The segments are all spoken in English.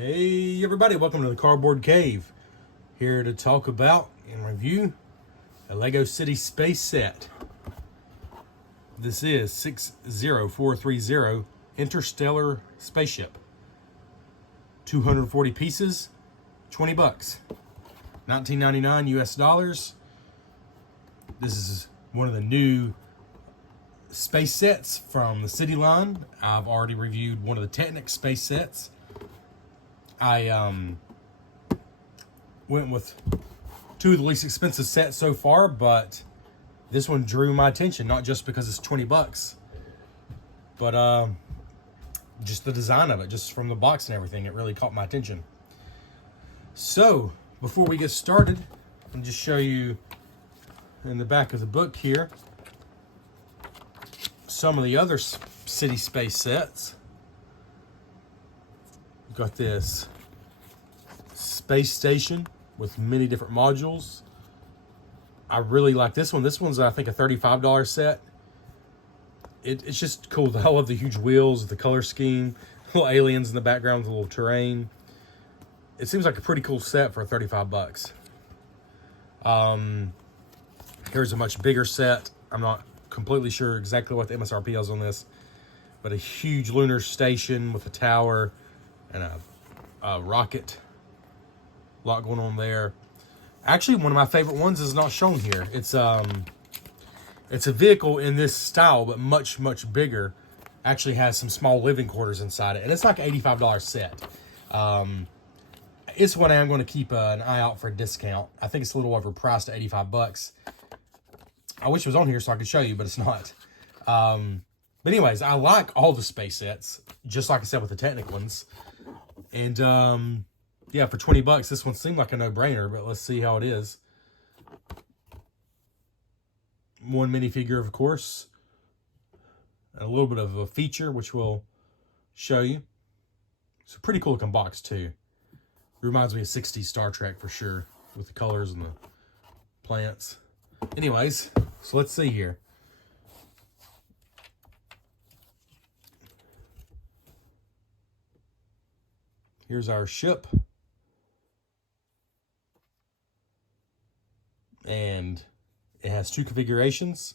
Hey everybody, welcome to the Cardboard Cave. Here to talk about and review a Lego City space set. This is 60430 Interstellar Spaceship. 240 pieces, 20 bucks. 19.99 US dollars. This is one of the new space sets from the City line. I've already reviewed one of the Technic space sets. I went with two of the least expensive sets so far, but this one drew my attention, not just because it's 20 bucks, but just the design of it, just from the box and everything, it really caught my attention. So, before we get started, I'll just show you in the back of the book here some of the other City space sets. Got this space station with many different modules. I really like this one. This one's, I think, a $35 set. It's just cool. I love the huge wheels, the color scheme, little aliens in the background, the little terrain. It seems like a pretty cool set for 35 bucks. Here's a much bigger set. I'm not completely sure exactly what the MSRP is on this, but a huge lunar station with a tower and a rocket. A lot going on there. Actually, one of my favorite ones is not shown here. It's a vehicle in this style, but much bigger. Actually has some small living quarters inside it, and it's like an $85 set. It's one I'm going to keep an eye out for a discount. I think it's a little overpriced at 85 bucks. I wish it was on here so I could show you, but it's not. But anyways, I like all the space sets, just like I said with the Technic ones. And yeah, for 20 bucks, this one seemed like a no-brainer, but let's see how it is. One minifigure, of course. And a little bit of a feature, which we'll show you. It's a pretty cool looking box, too. Reminds me of 60s Star Trek for sure, with the colors and the plants. Anyways, so let's see here. Here's our ship. And it has two configurations,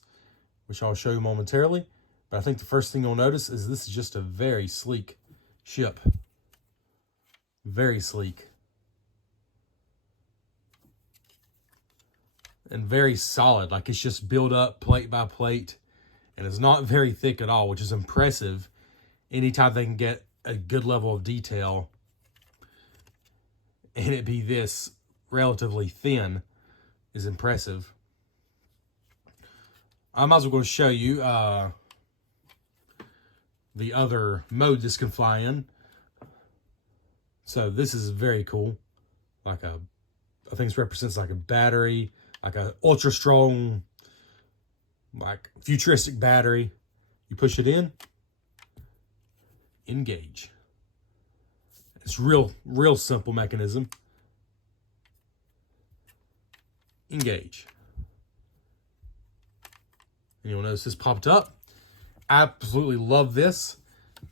which I'll show you momentarily. But I think the first thing you'll notice is this is just a very sleek ship. Very sleek. And very solid. Like, it's just built up plate by plate. And it's not very thick at all, which is impressive. Anytime they can get a good level of detail and it be this relatively thin is impressive. I might as well go show you the other mode this can fly in. So this is very cool. I think this represents like a battery, like a ultra strong, like futuristic battery. You push it in, engage. It's real simple mechanism. Engage. And you'll notice this popped up. Absolutely love this.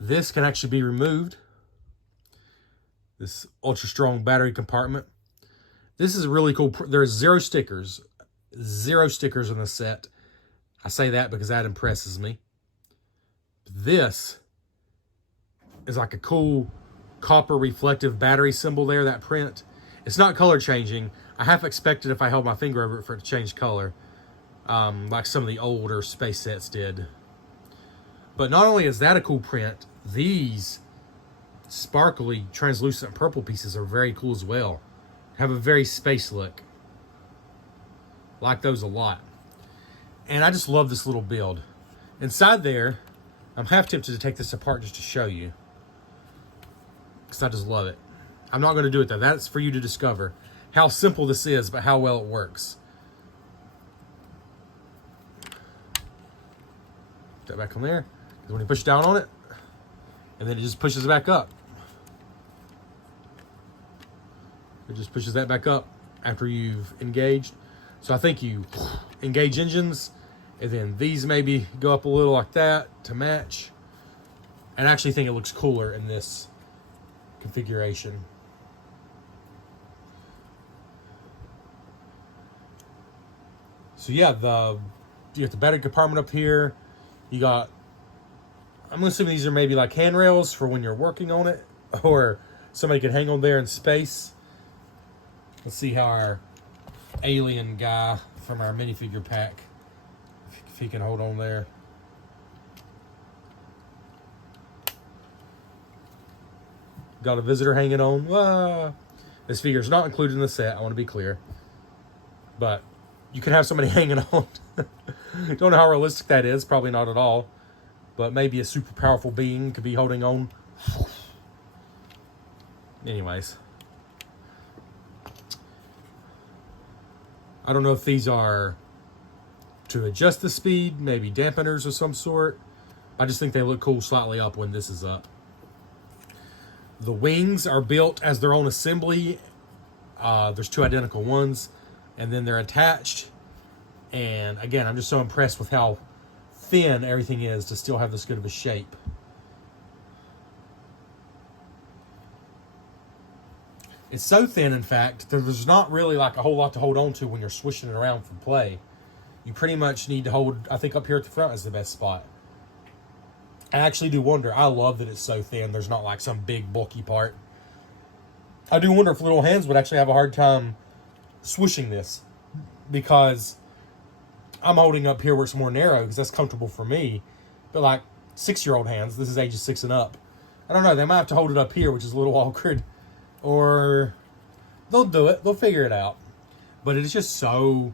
This can actually be removed. This ultra strong battery compartment. This is really cool. There's zero stickers. Zero stickers in the set. I say that because that impresses me. This is like a cool copper reflective battery symbol there, that print. It's not color changing. I half expected if I held my finger over it for it to change color, like some of the older space sets did. But not only is that a cool print, these sparkly translucent purple pieces are very cool as well. Have a very space look. Like those a lot. And I just love this little build. Inside there, I'm half tempted to take this apart just to show you, because I just love it. I'm not going to do it though. That's for you to discover how simple this is, but how well it works. Put that back on there. Because when you push down on it, and then it just pushes it back up. It just pushes that back up after you've engaged. So I think you engage engines, and then these maybe go up a little like that to match. And I actually think it looks cooler in this configuration. So yeah, you got the battery compartment up here. You got, I'm assuming these are maybe like handrails for when you're working on it, or somebody could hang on there in space. Let's see how our alien guy from our minifigure pack, if he can hold on there. Got a visitor hanging on. Wah. This figure is not included in the set, I want to be clear. But you could have somebody hanging on. Don't know how realistic that is. Probably not at all. But maybe a super powerful being could be holding on. Anyways. I don't know if these are to adjust the speed, maybe dampeners of some sort. I just think they look cool slightly up when this is up. The wings are built as their own assembly. There's two identical ones, and then they're attached. And again, I'm just so impressed with how thin everything is to still have this good of a shape. It's so thin, in fact, that there's not really like a whole lot to hold on to when you're swishing it around for play. You pretty much need to hold, I think up here at the front is the best spot. I actually do wonder, I love that it's so thin, there's not like some big bulky part. I do wonder if little hands would actually have a hard time swishing this, because I'm holding up here where it's more narrow because that's comfortable for me. But like 6-year-old hands, this is ages 6 and up, I don't know, they might have to hold it up here, which is a little awkward. Or they'll do it, they'll figure it out. But it is just so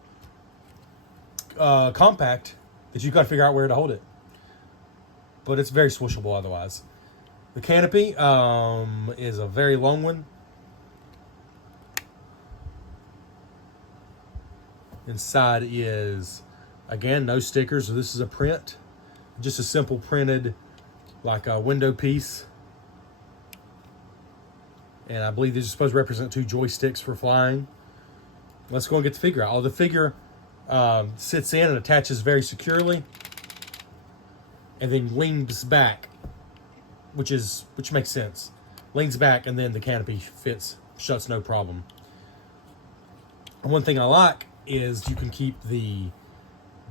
compact that you've got to figure out where to hold it. But it's very swishable otherwise. The canopy is a very long one. Inside is, again, no stickers. So this is a print. Just a simple printed, like a window piece. And I believe these are supposed to represent 2 joysticks for flying. Let's go and get the figure out. Oh, the figure sits in and attaches very securely. And then leans back, which makes sense. Leans back and then the canopy shuts no problem. And one thing I like is you can keep the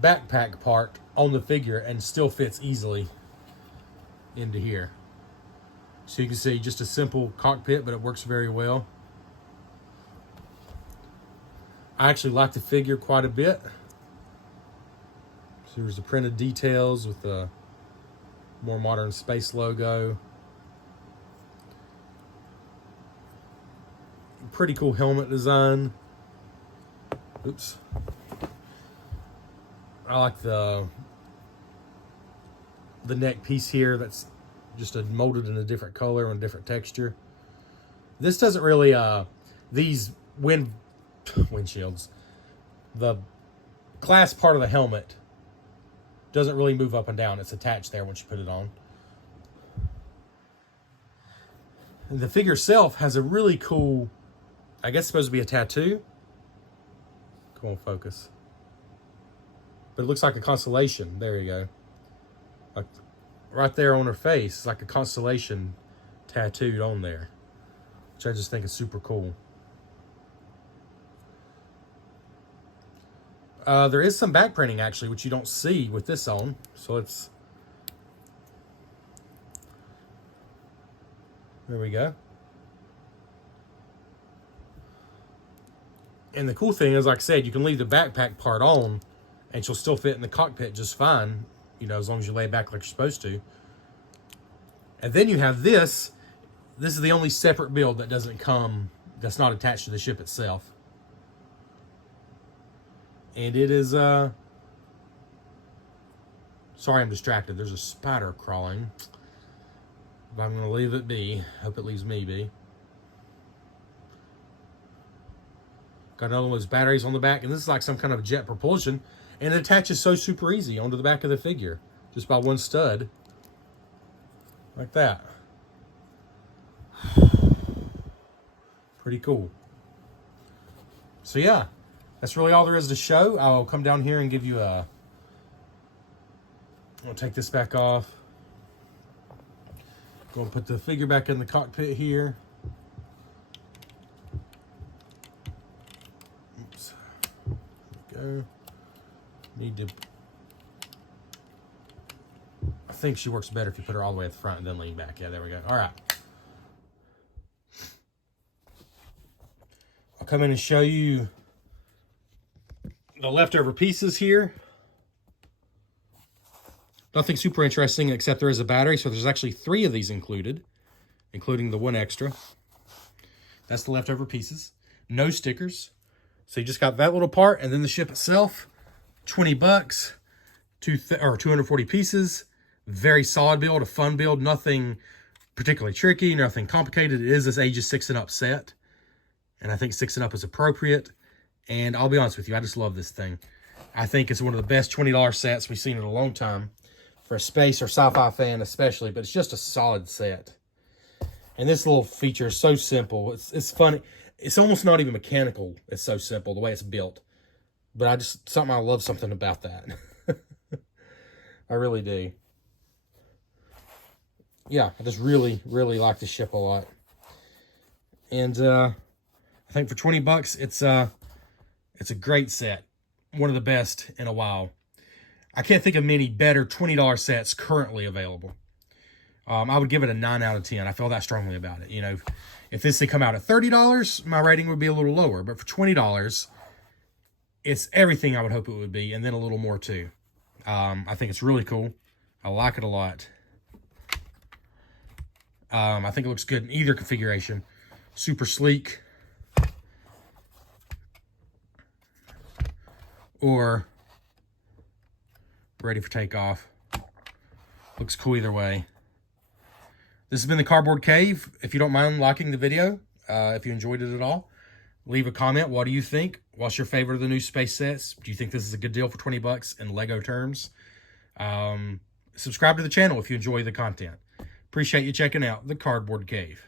backpack part on the figure and still fits easily into here. So you can see just a simple cockpit, but it works very well. I actually like the figure quite a bit. So here's the printed details with the more modern space logo. Pretty cool helmet design. Oops. I like the neck piece here that's just molded in a different color and different texture. This doesn't really, these windshields, the glass part of the helmet doesn't really move up and down. It's attached there once you put it on. And the figure itself has a really cool, I guess it's supposed to be a tattoo. Come on, focus. But it looks like a constellation. There you go. Like right there on her face, it's like a constellation tattooed on there, which I just think is super cool. There is some back printing actually, which you don't see with this on. So it's, there we go. And the cool thing is, like I said, you can leave the backpack part on and she'll still fit in the cockpit just fine, you know, as long as you lay back like you're supposed to. And then you have this. This is the only separate build that doesn't come, that's not attached to the ship itself. And it is, sorry I'm distracted. There's a spider crawling. But I'm going to leave it be. Hope it leaves me be. Got another one of those batteries on the back. And this is like some kind of jet propulsion. And it attaches so super easy onto the back of the figure. Just by one stud. Like that. Pretty cool. So yeah. That's really all there is to show. I'll come down here and give you a... I'll take this back off. Go and put the figure back in the cockpit here. go. Need to... I think she works better if you put her all the way at the front and then lean back. Yeah, there we go. All right. I'll come in and show you the leftover pieces here. Nothing super interesting except there is a battery, so there's actually 3 of these included, including the 1 extra. That's the leftover pieces. No stickers. So you just got that little part, and then the ship itself, 20 bucks, 240 pieces. Very solid build, a fun build, nothing particularly tricky, nothing complicated. It is this ages 6 and up set, and I think 6 and up is appropriate. And I'll be honest with you, I just love this thing. I think it's one of the best $20 sets we've seen in a long time for a space or sci-fi fan especially, but it's just a solid set. And this little feature is so simple. It's funny. It's almost not even mechanical. It's so simple, the way it's built. But I love something about that. I really do. Yeah, I just really, really like the ship a lot. And I think for 20 bucks, it's a great set. One of the best in a while. I can't think of many better $20 sets currently available. I would give it a 9 out of 10. I feel that strongly about it. You know, if this had come out at $30, my rating would be a little lower. But for $20, it's everything I would hope it would be, and then a little more too. I think it's really cool. I like it a lot. I think it looks good in either configuration. Super sleek. Or ready for takeoff. Looks cool either way. This has been the Cardboard Cave. If you don't mind liking the video, if you enjoyed it at all, leave a comment. What do you think? What's your favorite of the new space sets? Do you think this is a good deal for 20 bucks in Lego terms? Subscribe to the channel if you enjoy the content. Appreciate you checking out the Cardboard Cave.